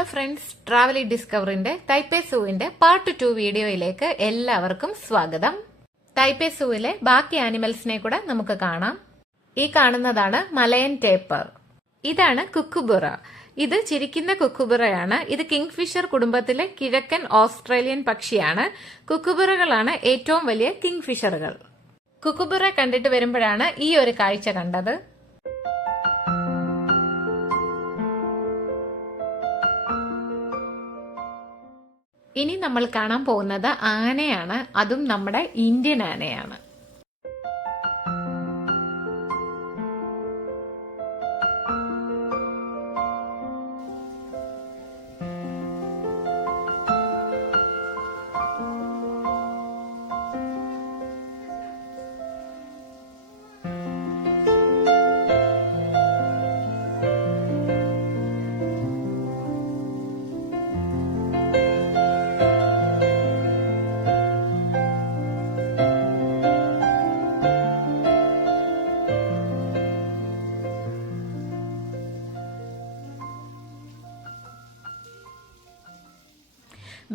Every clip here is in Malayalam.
ഹലോ ഫ്രണ്ട്സ്, ട്രാവലി ഡിസ്കവറിന്റെ തൈപ്പേ സൂവിന്റെ പാർട്ട് 2 വീഡിയോയിലേക്ക് എല്ലാവർക്കും സ്വാഗതം. തൈപ്പേ സൂവിലെ ബാക്കി ആനിമൽസിനെ കൂടെ നമുക്ക് കാണാം. ഈ കാണുന്നതാണ് മലയൻ ടേപ്പർ. ഇതാണ് കുക്കുബുറ. ഇത് ചിരിക്കുന്ന കുക്കുബുറയാണ്. ഇത് കിങ്ഫിഷർ കുടുംബത്തിലെ കിഴക്കൻ ഓസ്ട്രേലിയൻ പക്ഷിയാണ്. കുക്കുബുറകളാണ് ഏറ്റവും വലിയ കിങ്ഫിഷറുകൾ. കുക്കുബുറ കണ്ടിട്ട് വരുമ്പോഴാണ് ഈ ഒരു കാഴ്ച കണ്ടത്. ഇനി നമ്മൾ കാണാൻ പോകുന്നത് ആനയാണ്. അതും നമ്മുടെ ഇന്ത്യൻ ആനയാണ്.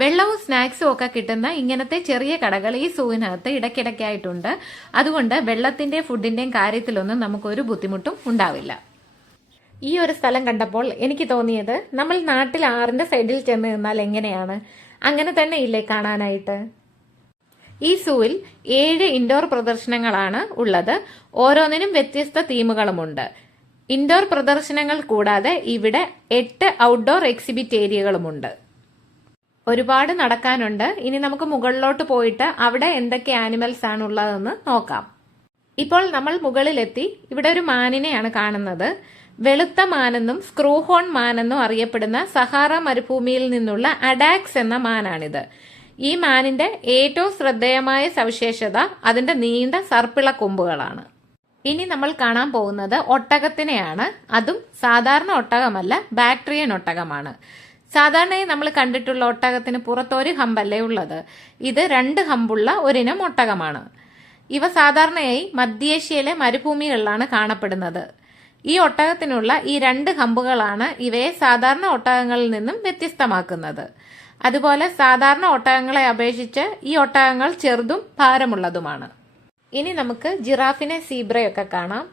വെള്ളവും സ്നാക്സും ഒക്കെ കിട്ടുന്ന ഇങ്ങനത്തെ ചെറിയ കടകൾ ഈ സൂവിനകത്ത് ഇടയ്ക്കിടയ്ക്കായിട്ടുണ്ട്. അതുകൊണ്ട് വെള്ളത്തിന്റെയും ഫുഡിന്റെയും കാര്യത്തിലൊന്നും നമുക്കൊരു ബുദ്ധിമുട്ടും ഉണ്ടാവില്ല. ഈ ഒരു സ്ഥലം കണ്ടപ്പോൾ എനിക്ക് തോന്നിയത് നമ്മൾ നാട്ടിൽ ആറിന്റെ സൈഡിൽ ചെന്ന് നിന്നാൽ എങ്ങനെയാണ്, അങ്ങനെ തന്നെ ഇല്ലേ കാണാനായിട്ട്. ഈ സൂവിൽ 7 ഇൻഡോർ പ്രദർശനങ്ങളാണ് ഉള്ളത്. ഓരോന്നിനും വ്യത്യസ്ത തീമുകളുമുണ്ട്. ഇൻഡോർ പ്രദർശനങ്ങൾ കൂടാതെ ഇവിടെ 8 ഔട്ട്ഡോർ എക്സിബിറ്റ് ഏരിയകളുമുണ്ട്. ഒരുപാട് നടക്കാനുണ്ട്. ഇനി നമുക്ക് മുകളിലോട്ട് പോയിട്ട് അവിടെ എന്തൊക്കെ ആനിമൽസ് ആണ് ഉള്ളതെന്ന് നോക്കാം. ഇപ്പോൾ നമ്മൾ മുകളിലെത്തി. ഇവിടെ ഒരു മാനിനെയാണ് കാണുന്നത്. വെളുത്ത മാനെന്നും സ്ക്രൂഹോൺ മാനെന്നും അറിയപ്പെടുന്ന സഹാറ മരുഭൂമിയിൽ നിന്നുള്ള അഡാക്സ് എന്ന മാനാണിത്. ഈ മാനിന്റെ ഏറ്റവും ശ്രദ്ധേയമായ സവിശേഷത അതിന്റെ നീണ്ട സർപ്പിള കൊമ്പുകളാണ്. ഇനി നമ്മൾ കാണാൻ പോകുന്നത് ഒട്ടകത്തിനെയാണ്. അതും സാധാരണ ഒട്ടകമല്ല, ബാക്ട്രിയൻ ഒട്ടകമാണ്. സാധാരണയായി നമ്മൾ കണ്ടിട്ടുള്ള ഒട്ടകത്തിന് പുറത്തൊരു ഹമ്പല്ലേ ഉള്ളത്. ഇത് 2 ഹമ്പുള്ള ഒരിനം ഒട്ടകമാണ്. ഇവ സാധാരണയായി മധ്യേഷ്യയിലെ മരുഭൂമികളിലാണ് കാണപ്പെടുന്നത്. ഈ ഒട്ടകത്തിനുള്ള ഈ 2 ഹമ്പുകളാണ് ഇവയെ സാധാരണ ഒട്ടകങ്ങളിൽ നിന്നും വ്യത്യസ്തമാക്കുന്നത്. അതുപോലെ സാധാരണ ഒട്ടകങ്ങളെ അപേക്ഷിച്ച് ഈ ഒട്ടകങ്ങൾ ചെറുതും ഭാരമുള്ളതുമാണ്. ഇനി നമുക്ക് ജിറാഫിനെ, സീബ്രയൊക്കെ കാണാം.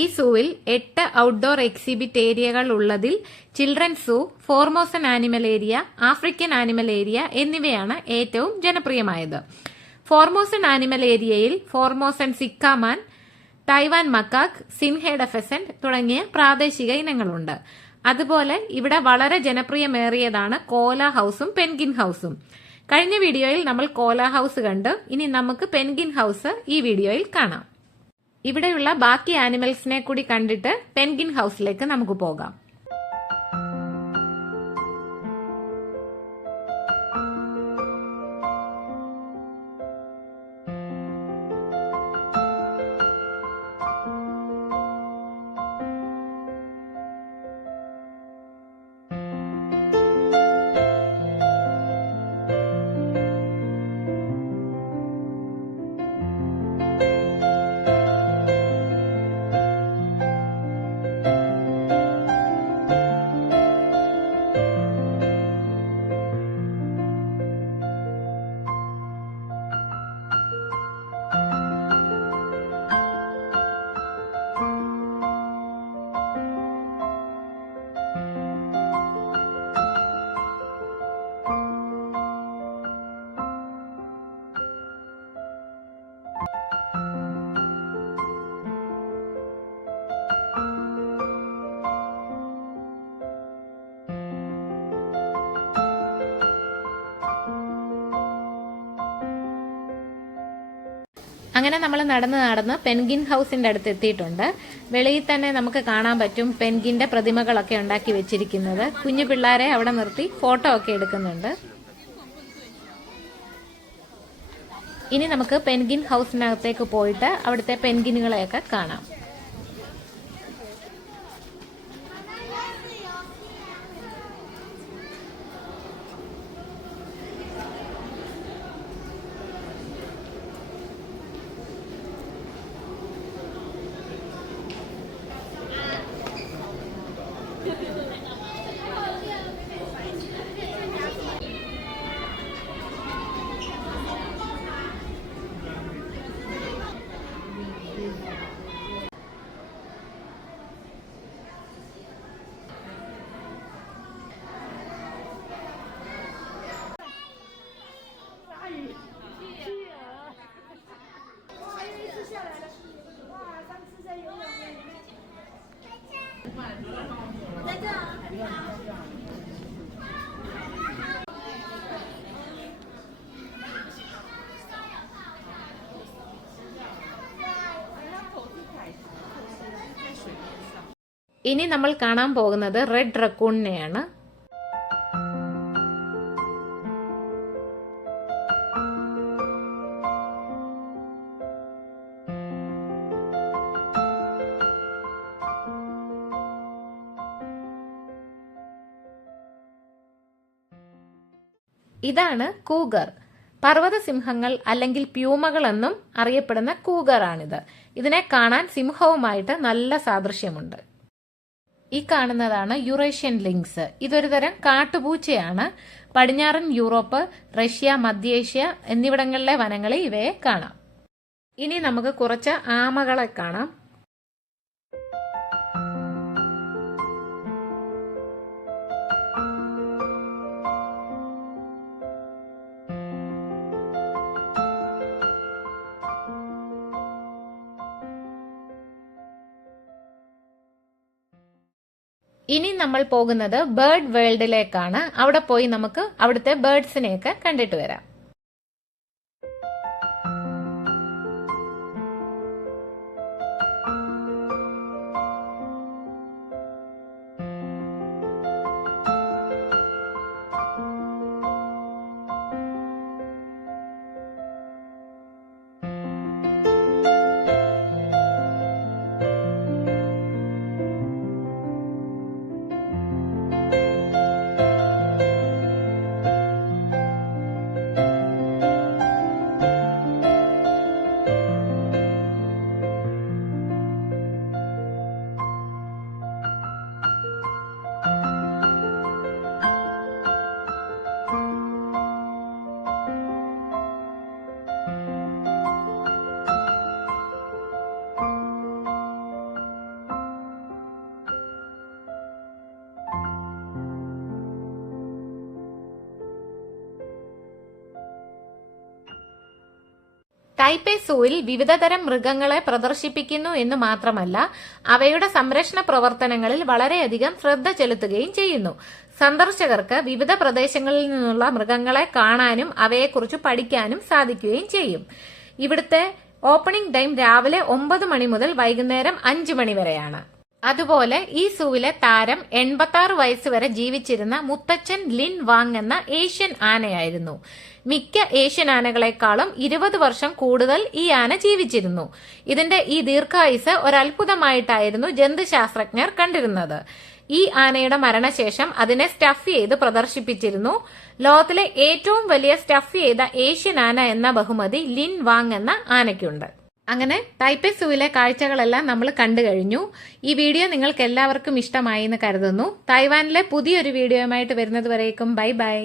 ഈ സൂവിൽ 8 ഔട്ട്ഡോർ എക്സിബിറ്റ് ഏരിയകൾ ഉള്ളതിൽ children's zoo, Formosan animal area, African animal area എന്നിവയാണ് ഏറ്റവും ജനപ്രിയമായത്. ഫോർമോസൻ ആനിമൽ ഏരിയയിൽ ഫോർമോസൻ സിക്കാമാൻ, തൈവാൻ മക്കാക്ക്, സിൻഹേഡ ഫെസന്റ് തുടങ്ങിയ പ്രാദേശിക ഇനങ്ങളുണ്ട്. അതുപോലെ ഇവിടെ വളരെ ജനപ്രിയമേറിയതാണ് കോല ഹൌസും പെൻഗിൻ ഹൌസും. കഴിഞ്ഞ വീഡിയോയിൽ നമ്മൾ കോല ഹൌസ് കണ്ടു. ഇനി നമുക്ക് പെൻഗിൻ ഹൌസ് ഈ വീഡിയോയിൽ കാണാം. ഇവിടെയുള്ള ബാക്കി ആനിമൽസിനെ കൂടി കണ്ടിട്ട് പെൻഗിൻ ഹൌസിലേക്ക് നമുക്ക് പോകാം. അങ്ങനെ നമ്മൾ നടന്ന് പെൻഗിൻ ഹൗസിന്റെ അടുത്ത് എത്തിയിട്ടുണ്ട്. വെളിയിൽ തന്നെ നമുക്ക് കാണാൻ പറ്റും പെൻഗിന്റെ പ്രതിമകളൊക്കെ ഉണ്ടാക്കി വെച്ചിരിക്കുന്നത്. കുഞ്ഞു പിള്ളേരെ അവിടെ നിർത്തി ഫോട്ടോ ഒക്കെ എടുക്കുന്നുണ്ട്. ഇനി നമുക്ക് പെൻഗിൻ ഹൗസിനകത്തേക്ക് പോയിട്ട് അവിടുത്തെ പെൻഗിനുകളെയൊക്കെ കാണാം. ഇനി നമ്മൾ കാണാൻ പോകുന്നത് റെഡ് റക്കൂണിനെയാണ്. ഇതാണ് കൂഗർ. പർവ്വത സിംഹങ്ങൾ അല്ലെങ്കിൽ പ്യൂമകൾ എന്നും അറിയപ്പെടുന്ന കൂഗറാണിത്. ഇതിനെ കാണാൻ സിംഹവുമായിട്ട് നല്ല സാദൃശ്യമുണ്ട്. ഈ കാണുന്നതാണ് യുറേഷ്യൻ ലിങ്സ്. ഇതൊരു തരം കാട്ടുപൂച്ചയാണ്. പടിഞ്ഞാറൻ യൂറോപ്പ്, റഷ്യ, മധ്യേഷ്യ എന്നിവിടങ്ങളിലെ വനങ്ങളിൽ ഇവയെ കാണാം. ഇനി നമുക്ക് കുറച്ച് ആമകളെ കാണാം. ഇനി നമ്മൾ പോകുന്നത് ബേർഡ് വേൾഡിലേക്കാണ്. അവിടെ പോയി നമുക്ക് അവിടുത്തെ ബേർഡ്സിനെയൊക്കെ കണ്ടിട്ട് വരാം. ടൈപ്പേ സൂവിൽ വിവിധതരം മൃഗങ്ങളെ പ്രദർശിപ്പിക്കുന്നു എന്ന് മാത്രമല്ല, അവയുടെ സംരക്ഷണ പ്രവർത്തനങ്ങളിൽ വളരെയധികം ശ്രദ്ധ ചെലുത്തുകയും ചെയ്യുന്നു. സന്ദർശകർക്ക് വിവിധ പ്രദേശങ്ങളിൽ നിന്നുള്ള മൃഗങ്ങളെ കാണാനും അവയെക്കുറിച്ച് പഠിക്കാനും സാധിക്കുകയും ചെയ്യും. ഇവിടുത്തെ ഓപ്പണിംഗ് ടൈം രാവിലെ 9 മണി മുതൽ വൈകുന്നേരം 5 മണി വരെയാണ്. അതുപോലെ ഈ സൂവിലെ താരം 86 വയസ്സ് വരെ ജീവിച്ചിരുന്ന മുത്തച്ഛൻ ലിൻ വാങ് എന്ന ഏഷ്യൻ ആനയായിരുന്നു. മിക്ക ഏഷ്യൻ ആനകളെക്കാളും 20 വർഷം കൂടുതൽ ഈ ആന ജീവിച്ചിരുന്നു. ഇതിന്റെ ഈ ദീർഘായുസ് ഒരത്ഭുതമായിട്ടായിരുന്നു ജന്തുശാസ്ത്രജ്ഞർ കണ്ടിരുന്നത്. ഈ ആനയുടെ മരണശേഷം അതിനെ സ്റ്റഫ് ചെയ്ത് പ്രദർശിപ്പിച്ചിരുന്നു. ലോകത്തിലെ ഏറ്റവും വലിയ സ്റ്റഫ് ചെയ്ത ഏഷ്യൻ ആന എന്ന ബഹുമതി ലിൻ വാങ് എന്ന ആനയ്ക്കുണ്ട്. അങ്ങനെ ടൈപ്പേ സൂവിലെ കാഴ്ചകളെല്ലാം നമ്മൾ കണ്ടു കഴിഞ്ഞു. ഈ വീഡിയോ നിങ്ങൾക്ക് എല്ലാവർക്കും ഇഷ്ടമായി എന്ന് കരുതുന്നു. തായ്വാനിലെ പുതിയൊരു വീഡിയോയുമായിട്ട് വരുന്നത് വരേക്കും ബൈ ബൈ.